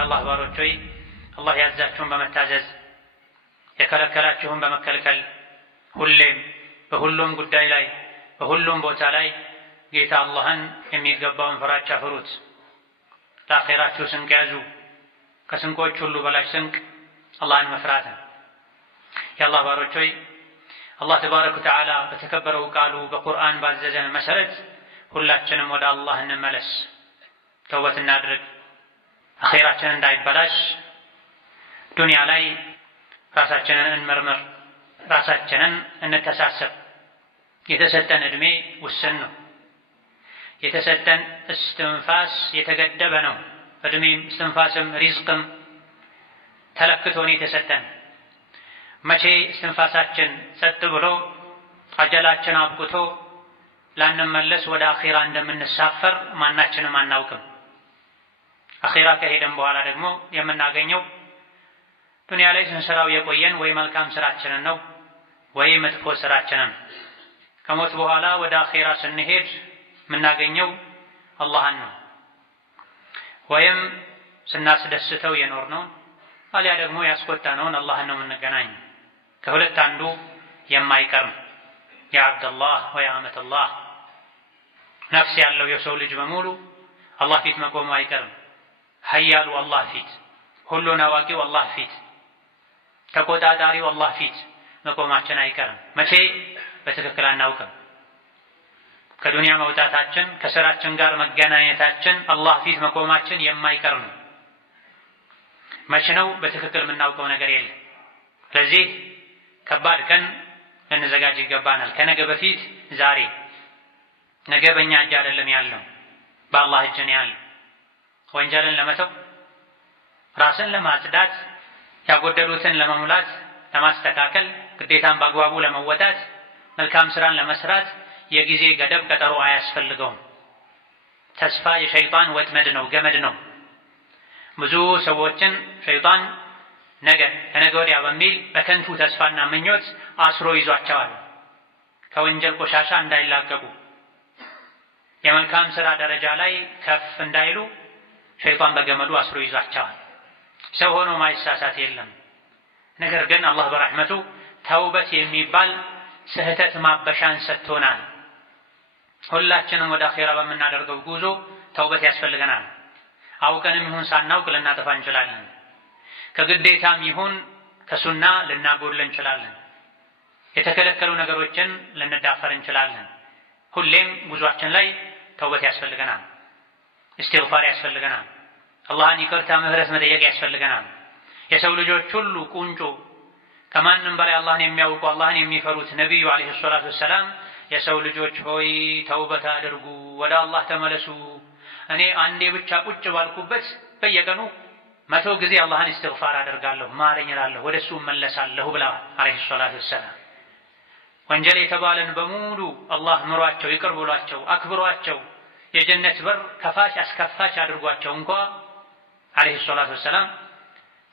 የአላህ ባሮች ሆይ አላህ ያዛችሁን በመታዘዝ የከለከላችሁን በመከልከል ሁሌም በሁሉም ጉዳይ ላይ በሁሉም ቦታ ላይ ጌታ አላህን የሚገባውን ፍራቻ ፍሩት። ለአኼራችሁ ስንቅ ያዙ። ከስንቆች ሁሉ በላሽ ስንቅ አላህን መፍራት ነው። የአላህ ባሮች ሆይ አላህ ተባረከ ወተዓላ በተከበረው ቃሉ በቁርአን ባዘዘን መሰረት ሁላችንም ወደ አላህ እንመለስ፣ ተውበት እናድርግ። አኼራችንን እንዳይበላሽ ዱንያ ላይ ራሳችንን እንመርምር፣ ራሳችንን እንተሳሰብ። የተሰጠን ዕድሜ ውስን ነው። የተሰጠን እስትንፋስ የተገደበ ነው። ዕድሜም እስትንፋስም ሪዝቅም ተለክቶን የተሰጠን። መቼ እስትንፋሳችን ጸጥ ብሎ አጀላችን አብቅቶ ላንመለስ ወደ አኼራ እንደምንሳፈር ማናችንም አናውቅም። አኼራ ከሄደን በኋላ ደግሞ የምናገኘው ዱንያ ላይ ስንሰራው የቆየን ወይ መልካም ስራችንን ነው ወይ መጥፎ ስራችንን። ከሞት በኋላ ወደ አኼራ ስንሄድ የምናገኘው አላህን ነው። ወይም ስናስደስተው የኖርነው አሊያ ደግሞ ያስቆጣነውን አላህን ነው የምንገናኝ። ከሁለት አንዱ የማይቀርም ያ አብደላህ ወይ አመተላህ ነፍስ ያለው የሰው ልጅ በሙሉ አላህ ፊት መቆሙ አይቀርም። ሀያሉ አላህ ፊት፣ ሁሉን አዋቂው አላህ ፊት፣ ተቆጣጣሪው አላህ ፊት መቆማችን አይቀርም። መቼ በትክክል አናውቅም። ከዱንያ መውጣታችን ከስራችን ጋር መገናኘታችን አላህ ፊት መቆማችን የማይቀር ነው። መቼ ነው በትክክል የምናውቀው ነገር የለም። ስለዚህ ከባድ ቀን ልንዘጋጅ ይገባናል። ከነገ በፊት ዛሬ። ነገ በእኛ እጅ አይደለም ያለው፣ በአላህ እጅ ነው ያለው። ወንጀልን ለመተው፣ ራስን ለማጽዳት፣ ያጎደሉትን ለመሙላት፣ ለማስተካከል፣ ግዴታን በአግባቡ ለመወጣት፣ መልካም ስራን ለመስራት የጊዜ ገደብ ቀጠሮ አያስፈልገውም። ተስፋ የሸይጣን ወጥመድ ነው፣ ገመድ ነው። ብዙ ሰዎችን ሸይጣን ነገ ከነገ ወዲያ በሚል በከንቱ ተስፋና ምኞት አስሮ ይዟቸዋል። ከወንጀል ቆሻሻ እንዳይላቀቁ፣ የመልካም ስራ ደረጃ ላይ ከፍ እንዳይሉ ሸይጣን በገመዱ አስሮ ይዟቸዋል። ሰው ሆኖ ማይሳሳት የለም። ነገር ግን አላህ በረሕመቱ ተውበት የሚባል ስህተት ማበሻን ሰጥቶናል። ሁላችንም ወደ አኼራ በምናደርገው ጉዞ ተውበት ያስፈልገናል። አውቀንም ይሁን ሳናውቅ ልናጠፋ እንችላለን። ከግዴታም ይሁን ከሱና ልናጎድል እንችላለን። የተከለከሉ ነገሮችን ልንዳፈር እንችላለን። ሁሌም ጉዟችን ላይ ተውበት ያስፈልገናል። እስትግፋር ያስፈልገናል። አላህን ይቅርታ ምህረት መጠየቅ ያስፈልገናል። የሰው ልጆች ሁሉ ቁንጮ ከማንም በላይ አላህን የሚያውቁ አላህን የሚፈሩት ነቢዩ ዓለይሂ ሰላቱ ወሰላም የሰው ልጆች ሆይ ተውበት አድርጉ፣ ወደ አላህ ተመለሱ፣ እኔ አንዴ ብቻ ቁጭ ባልኩበት በየቀኑ 100 ጊዜ አላህን እስትግፋር አደርጋለሁ፣ ማረኝ እላለሁ፣ ወደሱ እመለሳለሁ ብለዋል ዓለይሂ ሰላቱ ወሰላም። ወንጀል የተባለን በሙሉ አላህ ምሯቸው፣ ይቅር ብሏቸው፣ አክብሯቸው፣ የጀነት በር ከፋች አስከፋች አድርጓቸው እንኳ ዓለይሂ ሰላቱ ወሰላም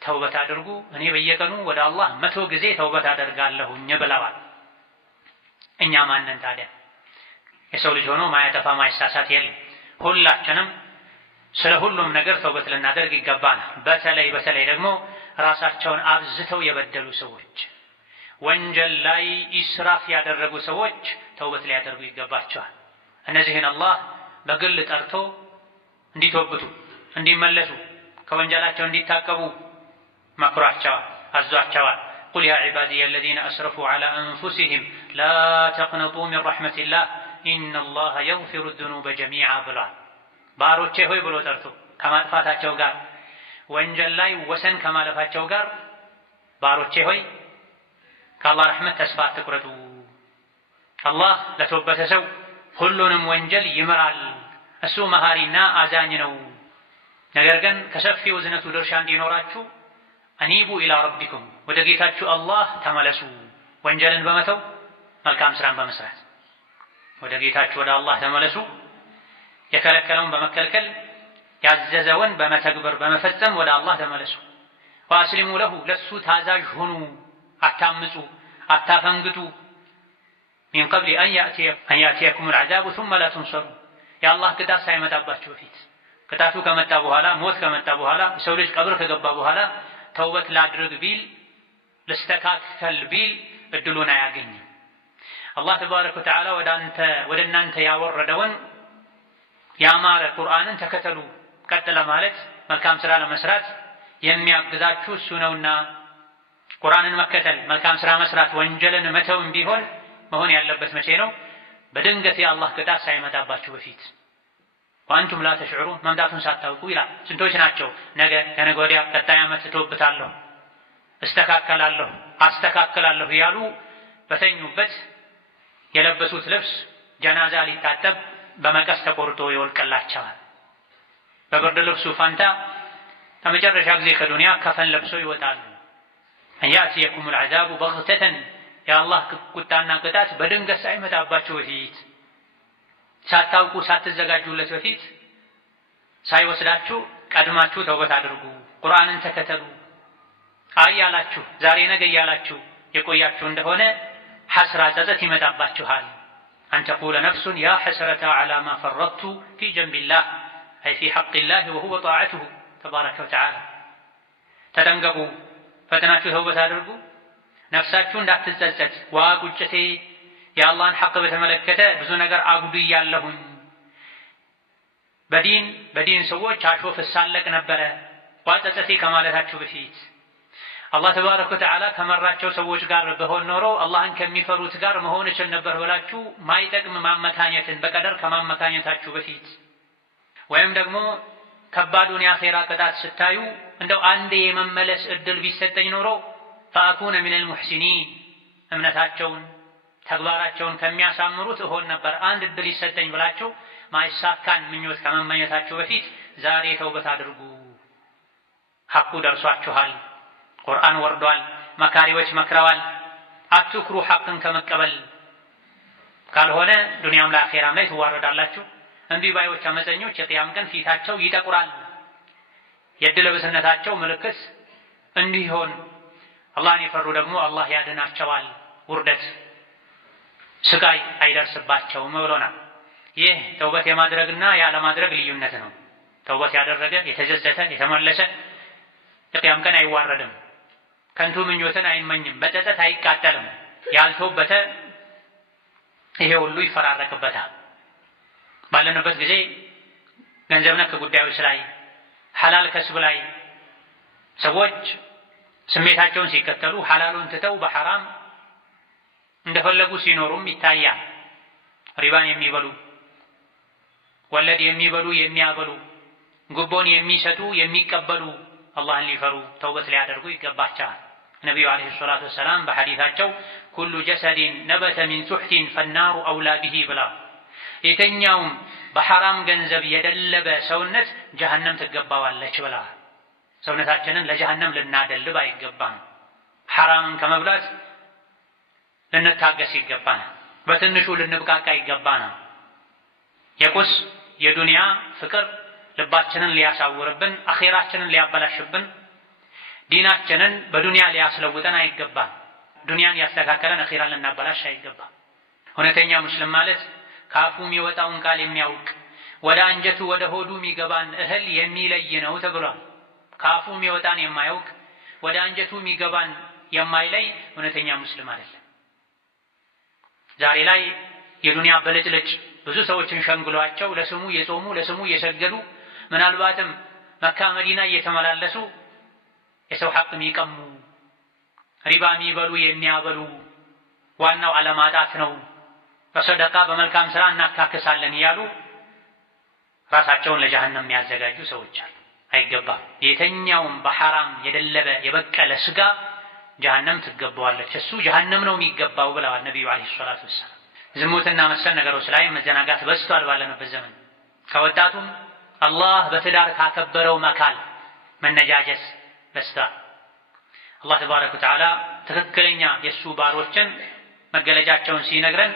ተውበት አድርጉ፣ እኔ በየቀኑ ወደ አላህ 100 ጊዜ ተውበት አደርጋለሁኝ ብለዋል። እኛ ማንን ታዲያ? የሰው ልጅ ሆኖ ማያጠፋ ማይሳሳት የለም። ሁላችንም ስለ ሁሉም ነገር ተውበት ልናደርግ ይገባናል። በተለይ ደግሞ ራሳቸውን አብዝተው የበደሉ ሰዎች፣ ወንጀል ላይ ኢስራፍ ያደረጉ ሰዎች ተውበት ሊያደርጉ ይገባቸዋል። እነዚህን አላህ በግል ጠርቶ እንዲተውበቱ፣ እንዲመለሱ፣ ከወንጀላቸው እንዲታቀቡ መክሯቸዋል፣ አዟቸዋል። ቁል ያ ዒባዲየ አለዚነ አስረፉ ዐላ አንፉሲሂም ላ ተቅነጡ ሚን ረሕመቲላህ ኢነላሃ የግፊሩ ዙኑበ ጀሚዓ ብሏል። ባሮቼ ሆይ ብሎ ጠርቶ ከማጥፋታቸው ጋር ወንጀል ላይ ወሰን ከማለፋቸው ጋር ባሮቼ ሆይ ከአላህ ረሕመት ተስፋ አትቁረጡ። አላህ ለተወበተ ሰው ሁሉንም ወንጀል ይምራል። እሱ መሃሪና አዛኝ ነው። ነገር ግን ከሰፊው እዝነቱ ድርሻ እንዲኖራችሁ አኒቡ ኢላ ረቢኩም፣ ወደ ጌታችሁ አላህ ተመለሱ። ወንጀልን በመተው መልካም ስራን በመስራት ወደ ጌታችሁ ወደ አላህ ተመለሱ። የከለከለውን በመከልከል ያዘዘውን በመተግበር በመፈጸም ወደ አላህ ተመለሱ። ወአስሊሙ ለሁ፣ ለሱ ታዛዥ ሁኑ። አታምፁ፣ አታፈንግጡ። ሚን ቀብሊ አን ያእትየኩም አልዐዛቡ ሱመ ላ ቱንሰሩ፣ የአላህ ቅጣት ሳይመጣባችሁ በፊት ቅጣቱ ከመጣ በኋላ ሞት ከመጣ በኋላ ሰው ልጅ ቀብር ከገባ በኋላ ተውበት ላድርግ ቢል ልስተካከል ቢል እድሉን አያገኝም። አላህ ተባረከ ወተዓላ ወደ እናንተ ያወረደውን ያማረ ቁርአንን ተከተሉ ቀጥለ ማለት መልካም ስራ ለመስራት የሚያግዛችሁ እሱ ነውና ቁርአንን መከተል መልካም ስራ መስራት ወንጀልን መተውም ቢሆን መሆን ያለበት መቼ ነው? በድንገት የአላህ ቅጣት ሳይመጣባችሁ በፊት ወአንቱም ላ ተሽዑሩን መምጣቱን ሳታውቁ ይላል። ስንቶች ናቸው ነገ ከነገ ወዲያ ቀጣይ ዓመት እተውበታለሁ እስተካከላለሁ አስተካክላለሁ ያሉ በተኙበት የለበሱት ልብስ ጀናዛ ሊታጠብ በመቀስ ተቆርጦ ይወልቅላቸዋል። በብርድ ልብሱ ፋንታ ለመጨረሻ ጊዜ ከዱንያ ከፈን ለብሰው ይወጣሉ። አንያእትየኩሙል ዐዛቡ በግተተን የአላህ ቁጣና ቅጣት በድንገት ሳይመጣባችሁ በፊት ሳታውቁ ሳትዘጋጁለት በፊት ሳይወስዳችሁ ቀድማችሁ ተውበት አድርጉ፣ ቁርአንን ተከተሉ። ያላችሁ ዛሬ ነገ እያላችሁ የቆያችሁ እንደሆነ ሐስራ ጸጸት ይመጣባችኋል። አንተቁለ ነፍሱን ያ ሐስረተ ዐላ ማ ፈረጥቱ ፊ ጀንቢላህ አይ ፊ ሐቂላህ ወሁወ ጣዓቱሁ ተባረከ ወተዓላ። ተጠንቀቁ፣ ፈጥናችሁ ተውበት አድርጉ። ነፍሳችሁ እንዳትጸጸት ዋ ቁጭቴ የአላህን ሐቅ በተመለከተ ብዙ ነገር አጉድያለሁኝ፣ በዲን ሰዎች አሾፍ እሳለቅ ነበረ ዋ ጸጸቴ ከማለታችሁ በፊት አላህ ተባረከ ወተዓላ ከመራቸው ሰዎች ጋር በሆን ኖሮ አላህን ከሚፈሩት ጋር መሆን እችል ነበር ብላችሁ ማይጠቅም ማመካኘትን በቀደር ከማመካኘታችሁ በፊት ወይም ደግሞ ከባዱን የአኼራ ቅጣት ስታዩ እንደው አንዴ የመመለስ እድል ቢሰጠኝ ኖሮ ፈአኩነ ሚነል ሙሕሲኒን እምነታቸውን ተግባራቸውን ከሚያሳምሩት እሆን ነበር አንድ እድል ይሰጠኝ ብላችሁ ማይሳካን ምኞት ከመመኘታችሁ በፊት ዛሬ ተውበት አድርጉ። ሐቁ ደርሷችኋል። ቁርአን ወርዷል። መካሪዎች መክረዋል። አትኩሩ ሐቅን ከመቀበል ካልሆነ ዱንያም ላይ አኼራም ላይ ትዋረዳላችሁ። እምቢ ባዮች አመፀኞች የቅያም ቀን ፊታቸው ይጠቁራል። የዕድለ ቢስነታቸው ምልክት እንዲሆን አላህን የፈሩ ደግሞ አላህ ያድናቸዋል። ውርደት ስቃይ አይደርስባቸውም ብሎናል። ይህ ተውበት የማድረግና ያለማድረግ ልዩነት ነው። ተውበት ያደረገ የተዘዘተ የተመለሰ የቅያም ቀን አይዋረድም። ከንቱ ምኞትን አይመኝም። በጸጸት አይቃጠልም። ያልተውበተ ይሄ ሁሉ ይፈራረቅበታል። ባለንበት ጊዜ ገንዘብ ነክ ጉዳዮች ላይ ሐላል ከስብ ላይ ሰዎች ስሜታቸውን ሲከተሉ ሐላሉን ትተው በሐራም እንደፈለጉ ሲኖሩም ይታያል። ሪባን የሚበሉ ወለድ የሚበሉ የሚያበሉ ጉቦን የሚሰጡ የሚቀበሉ አላህን ሊፈሩ ተውበት ሊያደርጉ ይገባቸዋል። ነቢዩ ዓለይሂ ሰላቱ ወሰላም በሐዲታቸው ኩሉ ጀሰዲን ነበተ ሚን ሱሕቲን ፈናሩ አውላ ቢሂ ብላ የተኛውም በሐራም ገንዘብ የደለበ ሰውነት ጀሀነም ትገባዋለች ብላ። ሰውነታችንን ለጀሀነም ልናደልብ አይገባም። ሐራምን ከመብላት ልንታገስ ይገባናል። በትንሹ ልንብቃቃ ይገባናል። የቁስ የዱንያ ፍቅር ልባችንን ሊያሳውርብን፣ አኼራችንን ሊያበላሽብን፣ ዲናችንን በዱንያ ሊያስለውጠን አይገባም። ዱንያን ያስተካከለን አኼራን ልናበላሽ አይገባም። እውነተኛ ሙስሊም ማለት ከአፉ የሚወጣውን ቃል የሚያውቅ ወደ አንጀቱ ወደ ሆዱ የሚገባን እህል የሚለይ ነው ተብሏል። ከአፉ የሚወጣን የማያውቅ ወደ አንጀቱ የሚገባን የማይለይ እውነተኛ ሙስሊም አይደለም። ዛሬ ላይ የዱንያ በልጭልጭ ብዙ ሰዎችን ሸንግሏቸው ለስሙ የጾሙ ለስሙ የሰገዱ ምናልባትም መካ መዲና እየተመላለሱ የሰው ሐቅ የሚቀሙ ሪባ የሚበሉ የሚያበሉ ዋናው አለማጣት ነው፣ በሰደቃ በመልካም ስራ እናካክሳለን እያሉ ራሳቸውን ለጀሀነም የሚያዘጋጁ ሰዎች አሉ። አይገባም። የተኛውም በሐራም የደለበ የበቀለ ስጋ ጀሀነም ትገባዋለች፣ እሱ ጀሀነም ነው የሚገባው ብለዋል ነቢዩ ዓለይሂ ሰላቱ ወሰላም። ዝሙትና መሰል ነገሮች ላይ መዘናጋት በዝቷል ባለንበት ዘመን። ከወጣቱም አላህ በትዳር ካከበረው መካል መነጃጀስ በዝቷል። አላህ ተባረከ ወተዓላ ትክክለኛ የእሱ ባሮችን መገለጫቸውን ሲነግረን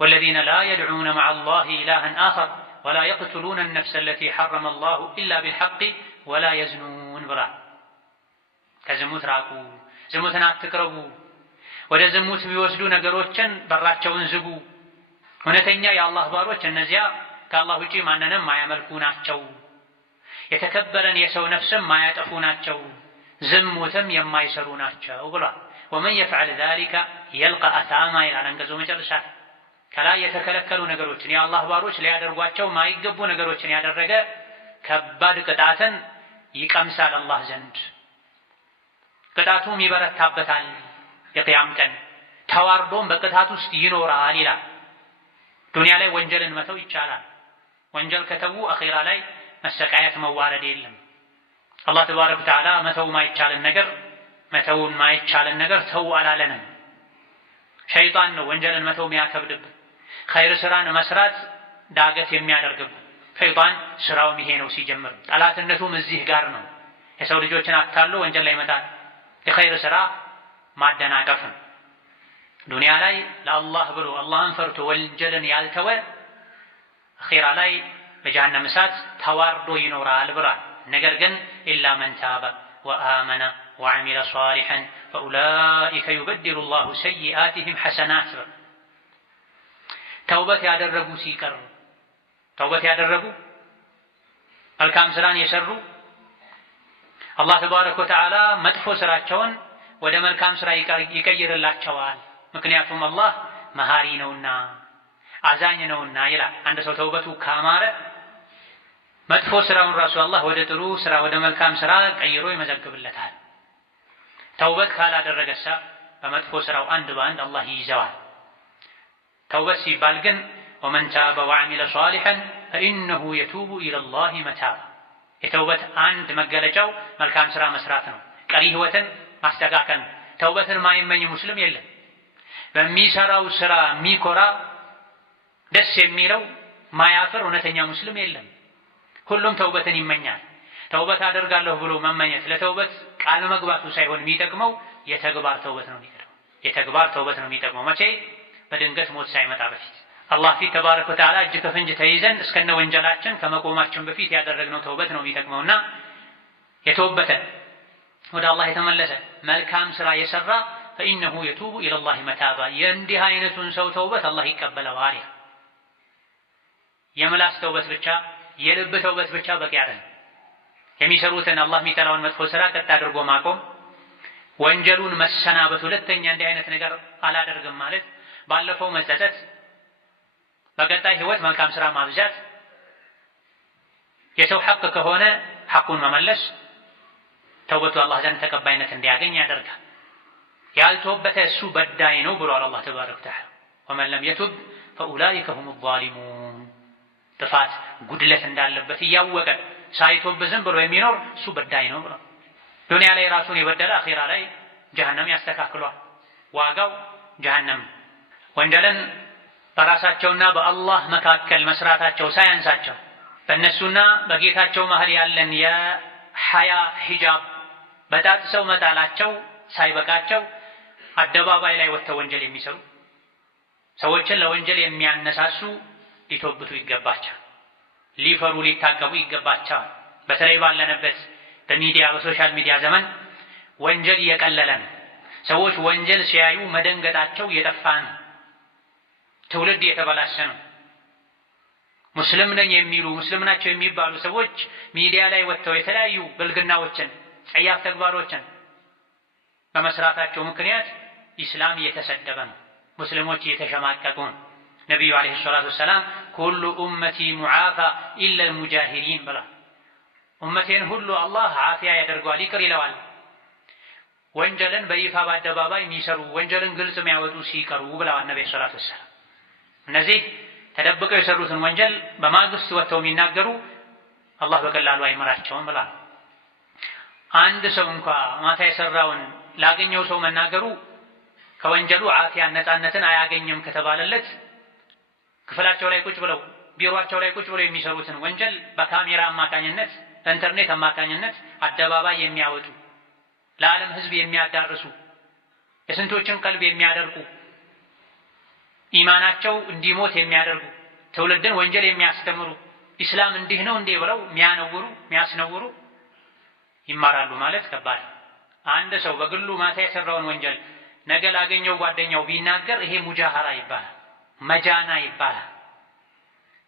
ወለዚነ ላ የድዑነ መዐ አላሂ ኢላሀን አኸር ወላ የቅቱሉነ ነፍሰ አለቲ ሐረመ አላሁ ኢላ ቢልሐቅ ወላ የዝኑን ብሏል። ከዝሙት ራቁ፣ ዝሙትን አትቅረቡ፣ ወደ ዝሙት የሚወስዱ ነገሮችን በራቸውን ዝጉ። እውነተኛ የአላህ ባሮች እነዚያ ከአላህ ውጪ ማንንም ማያመልኩ ናቸው። የተከበረን የሰው ነፍስም ማያጠፉ ናቸው፣ ዝሙትም የማይሰሩ ናቸው ብሏል። ወመን የፍዐል ዛሊከ የልቀ አሳማ ይላል አንቀጹ መጨረሻ። ከላይ የተከለከሉ ነገሮችን የአላህ ባሮች ሊያደርጓቸው ማይገቡ ነገሮችን ያደረገ ከባድ ቅጣትን ይቀምሳል አላህ ዘንድ፣ ቅጣቱም ይበረታበታል። የቅያም ቀን ተዋርዶም በቅጣት ውስጥ ይኖራል ይላል። ዱንያ ላይ ወንጀልን መተው ይቻላል። ወንጀል ከተዉ አኺራ ላይ መሰቃየት መዋረድ የለም። አላህ ተባረከ ወተዓላ መተውን ማይቻልን ነገር ተው አላለንም። ሸይጣን ነው ወንጀልን መተው የሚያከብድብን፣ ኸይር ስራን መስራት ዳገት የሚያደርግብን። ሸይጣን ስራውም ይሄ ነው ሲጀምር፣ ጠላትነቱም እዚህ ጋር ነው። የሰው ልጆችን አታሎ ወንጀል ላይ ይመጣል። የኸይር ስራ ማደናቀፍ ነው። ዱንያ ላይ ለአላህ ብሎ አላህን ፈርቶ ወንጀልን ያልተወ አኺራ ላይ በጀሃነም እሳት ተዋርዶ ይኖራል ብሏል። ነገር ግን ኢላ መን ታበ ወአመነ ወዐሚለ ሷሊሐን ፈኡላኢከ ዩበድሉ ላሁ ሰይአቲሂም ሐሰናት። ተውበት ያደረጉ ሲቀር ተውበት ያደረጉ መልካም ስራን የሰሩ አላህ ተባረከ ወተዓላ መጥፎ ስራቸውን ወደ መልካም ስራ ይቀይርላቸዋል። ምክንያቱም አላህ መሃሪ ነውና አዛኝ ነውና ይላል። አንድ ሰው ተውበቱ ካማረ መጥፎ ስራውን ራሱ አላህ ወደ ጥሩ ስራ ወደ መልካም ስራ ቀይሮ ይመዘግብለታል። ተውበት ካላደረገሳ በመጥፎ ስራው አንድ በአንድ አላህ ይይዘዋል። ተውበት ሲባል ግን ወመን ታበ ወዐሚለ ሷሊሐን ፈኢነሁ የቱቡ ኢለላሂ መታባ። የተውበት አንድ መገለጫው መልካም ስራ መስራት ነው፣ ቀሪ ህይወትን ማስተካከል ነው። ተውበትን ማይመኝ ሙስሊም የለም። በሚሰራው ስራ የሚኮራ ደስ የሚለው ማያፍር እውነተኛ ሙስሊም የለም። ሁሉም ተውበትን ይመኛል። ተውበት አደርጋለሁ ብሎ መመኘት ለተውበት ቃል መግባቱ ሳይሆን የሚጠቅመው የተግባር ተውበት ነው የሚጠቅመው። መቼ? በድንገት ሞት ሳይመጣ በፊት አላህ ፊት ተባረከ ወተዓላ እጅ ከፍንጅ ተይዘን እስከነ ወንጀላችን ከመቆማችን በፊት ያደረግነው ተውበት ነው የሚጠቅመውና የተወበተ ወደ አላህ የተመለሰ መልካም ስራ የሰራ ፈኢነሁ የቱቡ ኢለላሂ መታባ። የእንዲህ አይነቱን ሰው ተውበት አላህ ይቀበለዋል። የምላስ ተውበት ብቻ የልብ ተውበት ብቻ በቂ አይደለም። የሚሰሩትን አላህ የሚጠላውን መጥፎ ስራ ቀጥ አድርጎ ማቆም፣ ወንጀሉን መሰናበት፣ ሁለተኛ እንዲህ አይነት ነገር አላደርግም ማለት፣ ባለፈው መጸጸት፣ በቀጣይ ህይወት መልካም ስራ ማብዛት፣ የሰው ሐቅ ከሆነ ሐቁን መመለስ ተውበቱ አላህ ዘንድ ተቀባይነት እንዲያገኝ ያደርጋል። ያልተወበተ እሱ በዳይ ነው ብሏል አላህ ተባረከ ወተዓላ። ወመን ለም የቱብ ፈኡላኢከ ሁሙ ዛሊሙን። ጥፋት ጉድለት እንዳለበት እያወቀ ሳይቶብ ዝም ብሎ የሚኖር እሱ በዳይ ነው ብሏል። ዱንያ ላይ ራሱን የበደለ አኺራ ላይ ጀሃነም ያስተካክሏል፣ ዋጋው ጀሃነም። ወንጀልን በራሳቸውና በአላህ መካከል መስራታቸው ሳያንሳቸው በእነሱና በጌታቸው መሃል ያለን የሐያ ሂጃብ በጣጥሰው መጣላቸው ሳይበቃቸው አደባባይ ላይ ወጥተው ወንጀል የሚሰሩ ሰዎችን ለወንጀል የሚያነሳሱ ሊተውበቱ ይገባቸዋል። ሊፈሩ ሊታቀቡ ይገባቸዋል። በተለይ ባለንበት በሚዲያ በሶሻል ሚዲያ ዘመን ወንጀል እየቀለለ ነው። ሰዎች ወንጀል ሲያዩ መደንገጣቸው እየጠፋ ነው። ትውልድ እየተበላሸ ነው። ሙስሊም ነኝ የሚሉ ሙስሊም ናቸው የሚባሉ ሰዎች ሚዲያ ላይ ወጥተው የተለያዩ ብልግናዎችን፣ ጸያፍ ተግባሮችን በመስራታቸው ምክንያት ኢስላም እየተሰደበ ነው። ሙስሊሞች እየተሸማቀቁ ነው። ነቢዩ ዓለይሂ ሰላቱ ወሰላም ኩሉ ኡመቲ ሙዓፋ ኢላ አልሙጃሂሪን ብላ ኡመቴን ሁሉ አላህ ዓፊያ ያደርገዋል፣ ይቅር ይለዋል። ወንጀልን በይፋ በአደባባይ የሚሰሩ ወንጀልን ግልጽ የሚያወጡ ሲቀሩ ብለዋል ነቢዩ ሰላቱ ወሰላም። እነዚህ ተደብቀው የሰሩትን ወንጀል በማግስት ወጥተው የሚናገሩ አላህ በቀላሉ አይመራቸውም ብላ አንድ ሰው እንኳ ማታ የሰራውን ላገኘው ሰው መናገሩ ከወንጀሉ ዓፊያን ነፃነትን አያገኝም ከተባለለት ክፍላቸው ላይ ቁጭ ብለው ቢሮአቸው ላይ ቁጭ ብለው የሚሰሩትን ወንጀል በካሜራ አማካኝነት በኢንተርኔት አማካኝነት አደባባይ የሚያወጡ ለዓለም ሕዝብ የሚያዳርሱ የስንቶችን ቀልብ የሚያደርቁ ኢማናቸው እንዲሞት የሚያደርጉ ትውልድን ወንጀል የሚያስተምሩ ኢስላም እንዲህ ነው እንዴ ብለው የሚያስነውሩ ይማራሉ ማለት ከባድ። አንድ ሰው በግሉ ማታ የሰራውን ወንጀል ነገ ላገኘው ጓደኛው ቢናገር ይሄ ሙጃሃራ ይባላል፣ መጃና ይባላል።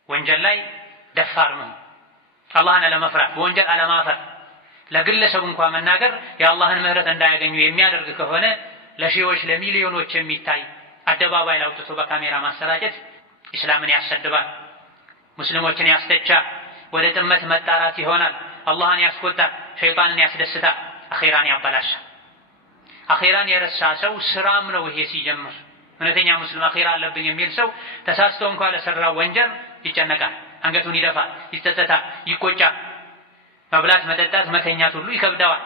ወንጀል ላይ ደፋር ነው። አላህን አለመፍራት በወንጀል አለማፈር ለግለሰብ እንኳን መናገር የአላህን ምህረት እንዳያገኙ የሚያደርግ ከሆነ ለሺዎች ለሚሊዮኖች የሚታይ አደባባይ ላይ አውጥቶ በካሜራ ማሰራጨት እስላምን ያሰድባል፣ ሙስሊሞችን ያስተቻል፣ ወደ ጥመት መጣራት ይሆናል፣ አላህን ያስቆጣል፣ ሸይጣንን ያስደስታል፣ አኺራን ያበላሻል። አኺራን የረሳ ሰው ስራም ነው ይሄ ሲጀምር። እውነተኛ ሙስሊም አኺራ አለብኝ የሚል ሰው ተሳስቶ እንኳን ለሰራው ወንጀል ይጨነቃል፣ አንገቱን ይደፋል፣ ይጸጸታል፣ ይቆጫል። መብላት መጠጣት መተኛት ሁሉ ይከብደዋል።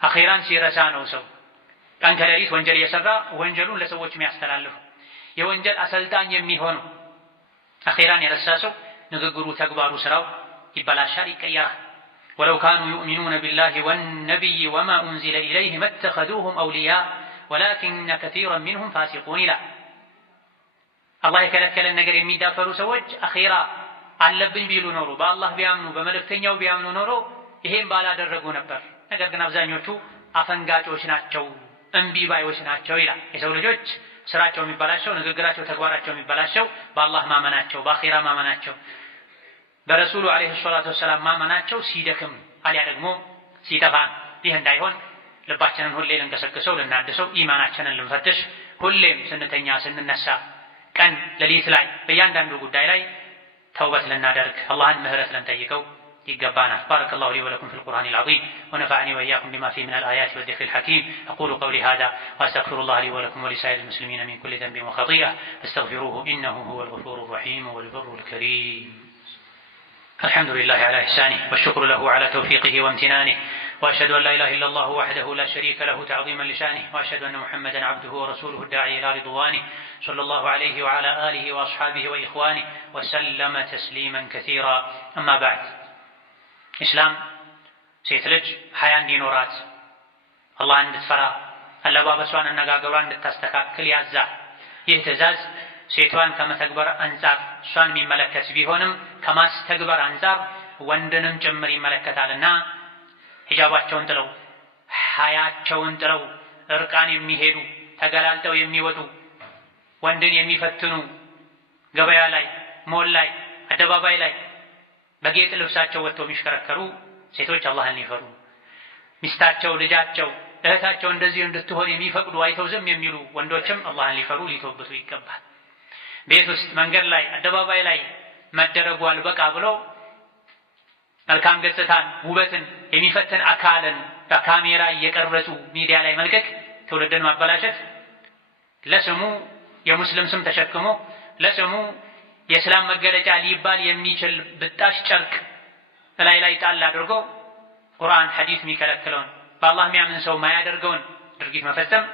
አኺራን ሲረሳ ነው ሰው ቀን ከሌሊት ወንጀል እየሰራ ወንጀሉን ለሰዎች የሚያስተላልፉ የወንጀል አሰልጣኝ የሚሆኑ። አኺራን የረሳ ሰው ንግግሩ፣ ተግባሩ፣ ስራው ይበላሻል፣ ይቀየራል። ወለው ካኑ ዩእሚኑነ ቢላሂ ወነቢይ ወማ ኡንዚለ ኢለይሂም መተኸዙሁም አውሊያ ወላኪነ ከሲረን ሚንሁም ፋሲቁን ይላል። አላህ የከለከለን ነገር የሚዳፈሩ ሰዎች አኺራ አለብኝ ቢሉ ኖሮ በአላህ ቢያምኑ በመልእክተኛው ቢያምኑ ኖሮ ይሄን ባላደረጉ ነበር። ነገር ግን አብዛኞቹ አፈንጋጮች ናቸው፣ እምቢ ባዮች ናቸው ይላል። የሰው ልጆች ስራቸው የሚበላሸው፣ ንግግራቸው፣ ተግባራቸው የሚበላሸው በአላህ ማመናቸው፣ በአኺራ ማመናቸው፣ በረሱሉ አለይሂ ሰላቱ ወሰላም ማመናቸው ሲደክም አሊያ ደግሞ ሲጠፋ። ይህ እንዳይሆን ልባችንን ሁሌ ልንቀሰቅሰው፣ ልናድሰው፣ ኢማናችንን ልንፈትሽ፣ ሁሌም ስንተኛ ስንነሳ፣ ቀን ሌሊት ላይ በእያንዳንዱ ጉዳይ ላይ ተውበት ልናደርግ፣ አላህን ምህረት ልንጠይቀው يقبانا. بارك الله لي ولكم في القرآن العظيم ونفعني وإياكم بما فيه من الآيات والذكر الحكيم. أقول قولي هذا وأستغفر الله لي ولكم ولسائر المسلمين من كل ذنب وخطيئة فاستغفروه إنه هو الغفور الرحيم والبر الكريم. الحمد لله على إحسانه والشكر له على توفيقه وامتنانه وأشهد أن لا إله إلا الله وحده لا شريك له تعظيما لشانه وأشهد أن محمدا عبده ورسوله الداعي إلى رضوانه صلى الله عليه وعلى آله وأصحابه وإخوانه وسلم تسليما كثيرا. أما بعد. ኢስላም ሴት ልጅ ሀያ እንዲኖራት አላህን እንድትፈራ አለባበሷን አነጋገሯን እንድታስተካክል ያዛል። ይህ ትዕዛዝ ሴቷን ከመተግበር አንጻር እሷን የሚመለከት ቢሆንም ከማስተግበር አንጻር ወንድንም ጭምር ይመለከታልና ሂጃባቸውን ጥለው ሀያቸውን ጥለው እርቃን የሚሄዱ ተገላልጠው የሚወጡ ወንድን የሚፈትኑ ገበያ ላይ፣ ሞል ላይ፣ አደባባይ ላይ በጌጥ ልብሳቸው ወጥተው የሚሽከረከሩ ሴቶች አላህን ይፈሩ። ሚስታቸው፣ ልጃቸው፣ እህታቸው እንደዚህ እንድትሆን የሚፈቅዱ አይተው ዝም የሚሉ ወንዶችም አላህን ሊፈሩ ሊተውበቱ ይገባል። ቤት ውስጥ፣ መንገድ ላይ፣ አደባባይ ላይ መደረጉ አልበቃ ብሎ መልካም ገጽታን፣ ውበትን የሚፈትን አካልን በካሜራ እየቀረጹ ሚዲያ ላይ መልቀቅ ትውልድን ማበላሸት፣ ለስሙ የሙስሊም ስም ተሸክሞ ለስሙ የእስላም መገለጫ ሊባል የሚችል ብጣሽ ጨርቅ ላይ ጣል አድርጎ ቁርአን ሐዲስ የሚከለክለውን በአላህ የሚያምን ሰው ማያደርገውን ድርጊት መፈጸም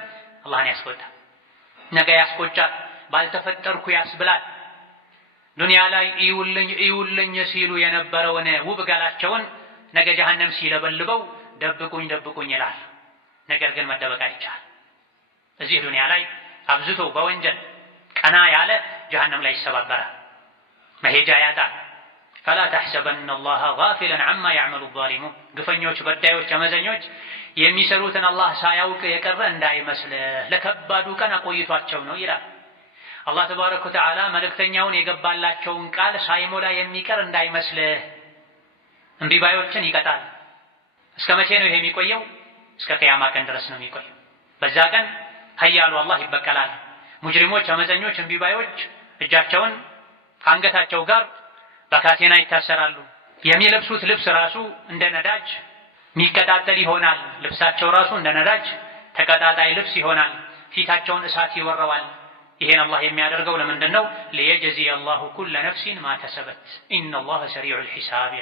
አላህን ያስቆጣል፣ ነገ ያስቆጫል፣ ባልተፈጠርኩ ያስብላል። ዱንያ ላይ እዩልኝ ሲሉ የነበረውን ውብ ገላቸውን ነገ ጀሃነም ሲለበልበው ደብቁኝ ደብቁኝ ይላል። ነገር ግን መደበቅ አይቻል። እዚህ ዱንያ ላይ አብዝቶ በወንጀል ቀና ያለ ጀሃነም ላይ ይሰባበራል፣ መሄጃ ያጣል። ፈላ ተሕሰበነ አላህ ጋፊለን ዐማ ያዕመሉ ዛሊሙን። ግፈኞች፣ በዳዮች፣ አመፀኞች የሚሰሩትን አላህ ሳያውቅ የቀረ እንዳይመስልህ ለከባዱ ቀን አቆይቷቸው ነው ይላል። አላህ ተባረከ ወተዓላ መልእክተኛውን የገባላቸውን ቃል ሳይሞላ የሚቀር እንዳይመስልህ። እምቢ ባዮችን ይቀጣል። እስከ መቼ ነው ይሄ የሚቆየው? እስከ ቅያማ ቀን ድረስ ነው የሚቆየው። በዛ ቀን ኃያሉ አላህ ይበቀላል። ሙጅሪሞች፣ አመፀኞች፣ እምቢ ባዮች እጃቸውን ከአንገታቸው ጋር በካቴና ይታሰራሉ። የሚለብሱት ልብስ ራሱ እንደ ነዳጅ የሚቀጣጠል ይሆናል። ልብሳቸው ራሱ እንደ ነዳጅ ተቀጣጣይ ልብስ ይሆናል። ፊታቸውን እሳት ይወረዋል። ይሄን አላህ የሚያደርገው ለምንድን ነው? ሊየጅዚየ አላሁ ኩለ ነፍሲን ማ ከሰበት ኢነላህ ሰሪዑል ሒሳብ።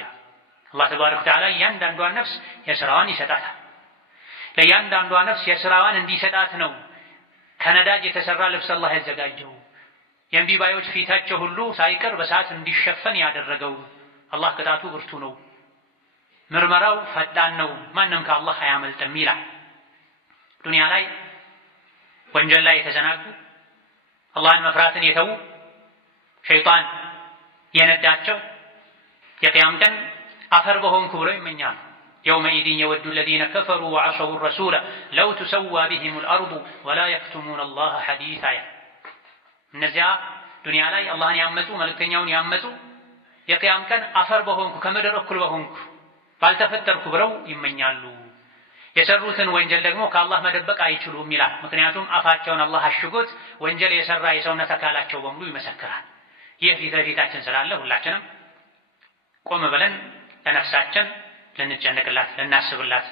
አላህ ተባረከ ወተዓላ እያንዳንዷን ነፍስ የስራዋን ይሰጣታል። ለእያንዳንዷ ነፍስ የስራዋን እንዲሰጣት ነው ከነዳጅ የተሰራ ልብስ አላህ ያዘጋጀው። የእምቢ ባዮች ፊታቸው ሁሉ ሳይቀር በሰዓት እንዲሸፈን ያደረገው አላህ ቅጣቱ ብርቱ ነው፣ ምርመራው ፈጣን ነው፣ ማንም ከአላህ አያመልጥም ይላል። ዱንያ ላይ ወንጀል ላይ የተዘናጉ አላህን መፍራትን የተዉ ሸይጣን የነዳቸው የቅያም ቀን አፈር በሆንኩ ብለው ይመኛሉ። የውመኢዝን የወዱ አለዚነ ከፈሩ ወዐሰው ረሱለ ለው ቱሰዋ ቢሂሙል አርዱ ወላ የክቱሙነ አላህ ሐዲሳ። እነዚያ ዱንያ ላይ አላህን ያመፁ መልእክተኛውን ያመፁ የቂያም ቀን አፈር በሆንኩ ከምድር እኩል በሆንኩ ባልተፈጠርኩ ብለው ይመኛሉ። የሰሩትን ወንጀል ደግሞ ከአላህ መደበቅ አይችሉም ይላል። ምክንያቱም አፋቸውን አላህ አሽጎት ወንጀል የሰራ የሰውነት አካላቸው በሙሉ ይመሰክራል። ይህ ፊት ለፊታችን ስላለ ሁላችንም ቆም ብለን ለነፍሳችን ልንጨነቅላት ልናስብላት፣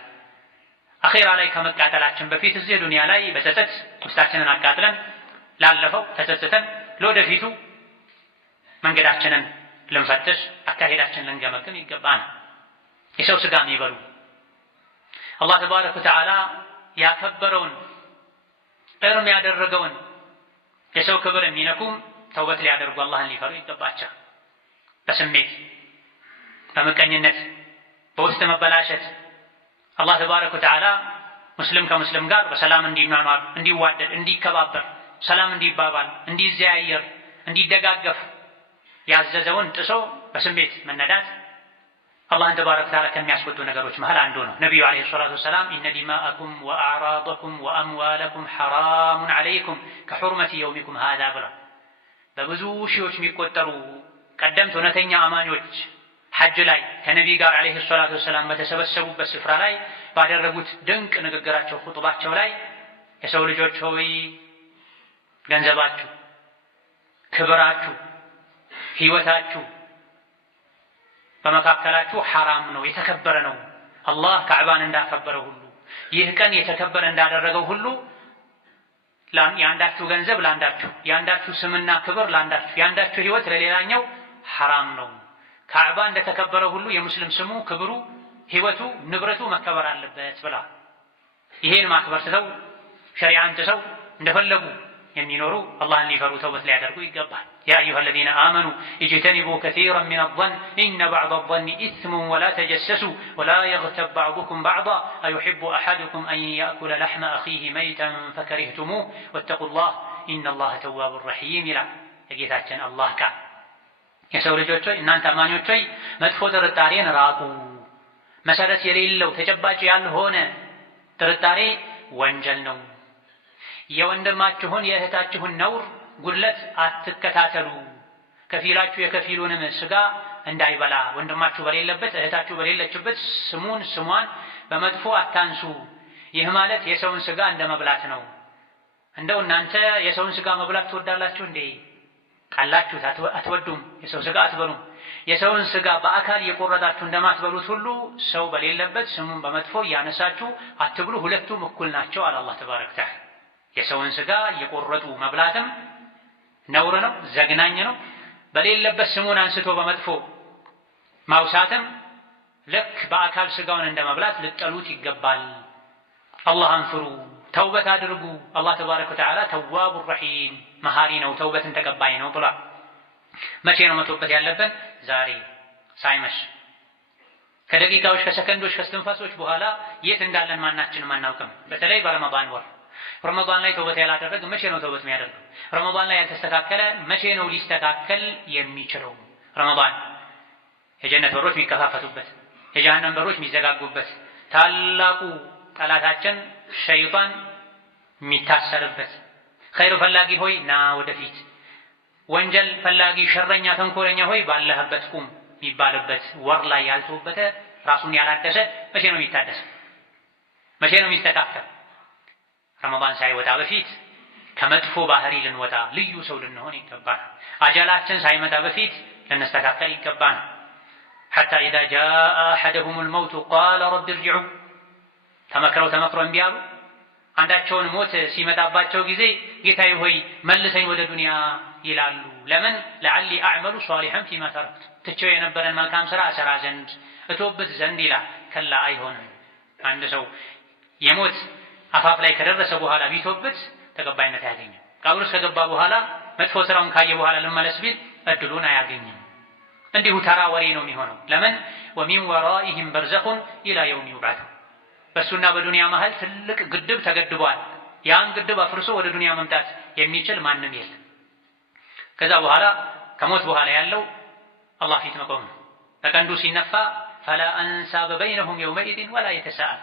አኼራ ላይ ከመቃጠላችን በፊት እዚህ ዱንያ ላይ በጸጸት ውስጣችንን አቃጥለን ላለፈው ተጸጽተን ለወደፊቱ መንገዳችንን ልንፈትሽ አካሄዳችንን ልንገመግም ይገባናል። የሰው ስጋ የሚበሉ አላህ ተባረከ ወተዓላ ያከበረውን እርም ያደረገውን የሰው ክብር የሚነኩም ተውበት ሊያደርጉ አላህን ሊፈሩ ይገባቸው። በስሜት በምቀኝነት በውስጥ መበላሸት አላህ ተባረከ ወተዓላ ሙስሊም ከሙስሊም ጋር በሰላም እንዲኗኗር፣ እንዲዋደድ፣ እንዲከባበር፣ ሰላም እንዲባባል፣ እንዲዘያየር፣ እንዲደጋገፍ ያዘዘውን ጥሶ በስሜት መነዳት አላህን ተባረከ ወተዓላ ከሚያስቆጡ ነገሮች መሃል አንዱ ነው። ነቢዩ ዓለይሂ ሰላቱ ወሰላም ኢነ ዲማአኩም ወአዕራደኩም ወአምዋለኩም ሐራሙን ዓለይኩም ከሑርመቲ የውሚኩም ሃዛ ብለው በብዙ ሺዎች የሚቆጠሩ ቀደምት እውነተኛ አማኞች ሐጅ ላይ ከነቢይ ጋር ዓለይሂ ሰላቱ ወሰላም በተሰበሰቡበት ስፍራ ላይ ባደረጉት ድንቅ ንግግራቸው ኹጥባቸው ላይ የሰው ልጆች ሆይ ገንዘባችሁ፣ ክብራችሁ፣ ህይወታችሁ በመካከላችሁ ሐራም ነው፣ የተከበረ ነው። አላህ ካዕባን እንዳከበረው ሁሉ ይህ ቀን የተከበረ እንዳደረገው ሁሉ የአንዳችሁ ገንዘብ ለአንዳችሁ፣ የአንዳችሁ ስምና ክብር ለአንዳችሁ፣ የአንዳችሁ ህይወት ለሌላኛው ሐራም ነው። ካዕባ እንደተከበረ ሁሉ የሙስሊም ስሙ፣ ክብሩ፣ ህይወቱ፣ ንብረቱ መከበር አለበት ብላ ይሄን ማክበር ትተው ሸሪዓን ጥሰው እንደፈለጉ የሚኖሩ አላህን ሊፈሩ ተውበት ሊያደርጉ ይገባል። ያ አዩሃ አለዚነ አመኑ ኢጅተኒቡ ከሲረን ሚነ ظን ኢነ በዕደ ظን ኢስሙን ወላ ተጀሰሱ ወላ የግተብ በዕዱኩም በዕዳ አዩሒቡ አሐዱኩም አን ያእኩለ ለሕመ አኺህ መይተን ፈከሪህቱሙህ ወተቁላህ ኢነላህ ተዋቡን ረሒም ይላል የጌታችን አላህ ቃል። የሰው ልጆች ሆይ እናንተ አማኞች ሆይ መጥፎ ጥርጣሬን ራቁ። መሰረት የሌለው ተጨባጭ ያልሆነ ጥርጣሬ ወንጀል ነው። የወንድማችሁን የእህታችሁን ነውር ጉድለት አትከታተሉ። ከፊላችሁ የከፊሉንም ስጋ እንዳይበላ ወንድማችሁ በሌለበት እህታችሁ በሌለችበት ስሟን በመጥፎ አታንሱ። ይህ ማለት የሰውን ስጋ እንደ መብላት ነው። እንደው እናንተ የሰውን ስጋ መብላት ትወዳላችሁ እንዴ? ቃላችሁ አትወዱም፣ የሰው ስጋ አትበሉም። የሰውን ስጋ በአካል የቆረጣችሁ እንደማትበሉት ሁሉ ሰው በሌለበት ስሙን በመጥፎ እያነሳችሁ አትብሉ። ሁለቱም እኩል ናቸው አለ አላህ ተባረከ ወተዓላ። የሰውን ስጋ እየቆረጡ መብላትም ነውር ነው፣ ዘግናኝ ነው። በሌለበት ስሙን አንስቶ በመጥፎ ማውሳትም ልክ በአካል ስጋውን እንደመብላት ልጠሉት ይገባል። አላህን ፍሩ፣ ተውበት አድርጉ። አላህ ተባረከ ወተዓላ ተዋቡር ረሒም መሃሪ ነው፣ ተውበትን ተቀባይ ነው ብሏል። መቼ ነው መተውበት ያለብን? ዛሬ ሳይመሽ ከደቂቃዎች ከሰከንዶች ከስትንፋሶች በኋላ የት እንዳለን ማናችንም አናውቅም። በተለይ በረመዳን ወር ረመዳን ላይ ተውበት ያላደረገ መቼ ነው ተውበት የሚያደርገው? ረመዳን ላይ ያልተስተካከለ መቼ ነው ሊስተካከል የሚችለው? ረመዳን የጀነት በሮች የሚከፋፈቱበት፣ የጀሃነም በሮች የሚዘጋጉበት፣ ታላቁ ጠላታችን ሸይጣን የሚታሰርበት፣ ኸይር ፈላጊ ሆይ ና ወደፊት፣ ወንጀል ፈላጊ ሸረኛ ተንኮለኛ ሆይ ባለህበት ቁም የሚባልበት ወር ላይ ያልተውበተ ራሱን ያላደሰ መቼ ነው የሚታደሰው? መቼ ነው የሚስተካከል? ረመዳን ሳይወጣ በፊት ከመጥፎ ባህሪ ልንወጣ ልዩ ሰው ልንሆን ይገባል። አጀላችን ሳይመጣ በፊት ልንስተካከል ይገባል። ሐታ ኢዛ ጃአ አሐደሁሙል መውቱ ቃለ ረቢ እርጅዑን ተመክረው እምቢ አሉ። አንዳቸውን ሞት ሲመጣባቸው ጊዜ ጌታዬ ሆይ መልሰኝ ወደ ዱንያ ይላሉ። ለምን? ለዐሊ አዕመሉ ሷሊሐን ፊማ ተረክቱ ትቼው የነበረን መልካም ስራ እሰራ ዘንድ እቶብት ዘንድ ይላል። ከላ አይሆንም። አንድ ሰው የሞት አፋፍ ላይ ከደረሰ በኋላ ቢቶብት ተቀባይነት አያገኝም። ቀብር ውስጥ ከገባ በኋላ መጥፎ ስራውን ካየ በኋላ ልመለስ ቢል እድሉን አያገኝም። እንዲሁ ተራ ወሬ ነው የሚሆነው። ለምን? ወሚን ወራኢሂም በርዘኹን ኢላ የውም ዩብዓቱ በሱና በዱንያ መሃል ትልቅ ግድብ ተገድቧል። ያን ግድብ አፍርሶ ወደ ዱንያ መምጣት የሚችል ማንም የለም። ከዛ በኋላ ከሞት በኋላ ያለው አላህ ፊት መቆም ነው። በቀንዱ ሲነፋ ፈላ አንሳበ በይነሁም የውመኢዝን ወላ የተሳአል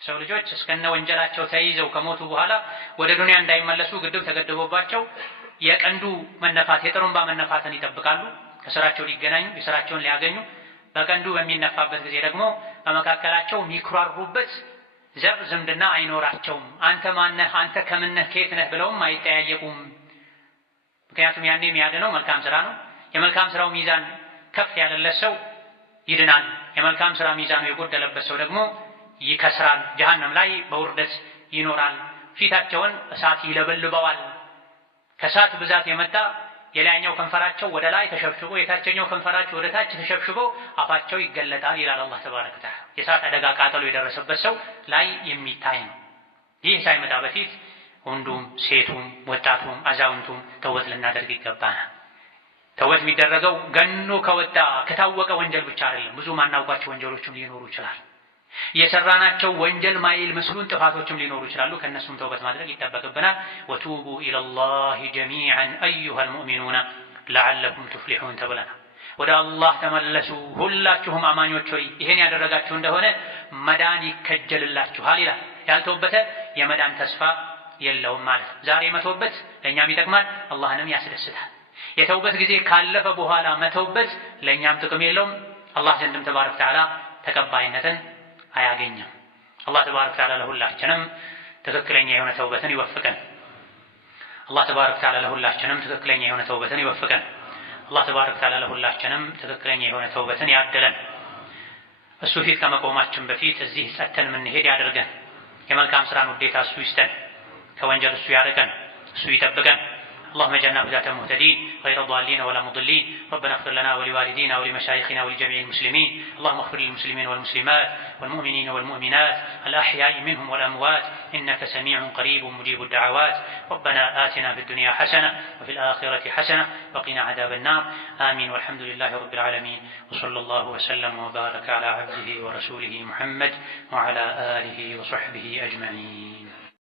ሰው ልጆች እስከነ ወንጀላቸው ተይዘው ከሞቱ በኋላ ወደ ዱንያ እንዳይመለሱ ግድብ ተገድቦባቸው የቀንዱ መነፋት የጥሩምባ መነፋትን ይጠብቃሉ። ከስራቸው ሊገናኙ የስራቸውን ሊያገኙ በቀንዱ በሚነፋበት ጊዜ ደግሞ በመካከላቸው የሚኩራሩበት ዘር ዝምድና አይኖራቸውም። አንተ ማነህ፣ አንተ ከምነህ ከየት ነህ ብለውም አይጠያየቁም። ምክንያቱም ያኔ የሚያድነው መልካም ስራ ነው። የመልካም ስራው ሚዛን ከፍ ያለለት ሰው ይድናል። የመልካም ስራ ሚዛኑ የጎደለበት ሰው ደግሞ ይከስራል። ጀሃነም ላይ በውርደት ይኖራል። ፊታቸውን እሳት ይለበልበዋል። ከእሳት ብዛት የመጣ የላይኛው ከንፈራቸው ወደ ላይ ተሸብሽቦ የታችኛው ከንፈራቸው ወደ ታች ተሸብሽቦ አፋቸው ይገለጣል ይላል አላህ ተባረከ ወተዓላ። የእሳት አደጋ ቃጠሎ የደረሰበት ሰው ላይ የሚታይ ነው። ይህ ሳይመጣ በፊት ወንዱም ሴቱም ወጣቱም አዛውንቱም ተውበት ልናደርግ ይገባናል። ተውበት የሚደረገው ገኖ ከወጣ ከታወቀ ወንጀል ብቻ አይደለም። ብዙ ማናውቃቸው ወንጀሎችም ሊኖሩ ይችላል። የሰራናቸው ወንጀል ማይል መስሉን ጥፋቶችም ሊኖሩ ይችላሉ። ከነሱም ተውበት ማድረግ ይጠበቅብናል። ወቱቡ ኢለላሂ ጀሚዐን አዩሀል ሙእሚኑና ለዐለኩም ቱፍሊሑን ተብለናል። ወደ አላህ ተመለሱ ሁላችሁም አማኞች ሆይ ይሄን ያደረጋችሁ እንደሆነ መዳን ይከጀልላችኋል ይላል። ያልተውበተ የመዳን ተስፋ የለውም ማለት ነው። ዛሬ መተውበት ለእኛም ይጠቅማል፣ አላህንም ያስደስታል። የተውበት ጊዜ ካለፈ በኋላ መተውበት ለእኛም ጥቅም የለውም፣ አላህ ዘንድም ተባረከ ወተዓላ ተቀባይነትን አያገኝም። አላህ ተባረከ ወተዓላ ለሁላችንም ትክክለኛ የሆነ ተውበትን ይወፍቀን። አላህ ተባረከ ወተዓላ ለሁላችንም ትክክለኛ የሆነ ተውበትን ይወፍቀን። አላህ ተባረከ ወተዓላ ለሁላችንም ትክክለኛ የሆነ ተውበትን ያደለን። እሱ ፊት ከመቆማችን በፊት እዚህ ጸተን የምንሄድ ያደርገን። የመልካም ስራን ውዴታ እሱ ይስጠን። ከወንጀል እሱ ያርቀን፣ እሱ ይጠብቀን። اللهم اجعلنا هداة مهتدين غير ضالين ولا مضلين. ربنا اغفر لنا ولوالدينا ولمشايخنا ولجميع المسلمين. اللهم اغفر للمسلمين والمسلمات والمؤمنين والمؤمنات الأحياء منهم والأموات إنك سميع قريب مجيب الدعوات. ربنا آتنا في الدنيا حسنة وفي الآخرة حسنة وقنا عذاب النار. آمين والحمد لله رب العالمين. وصلى الله وسلم وبارك على عبده ورسوله محمد وعلى آله وصحبه أجمعين.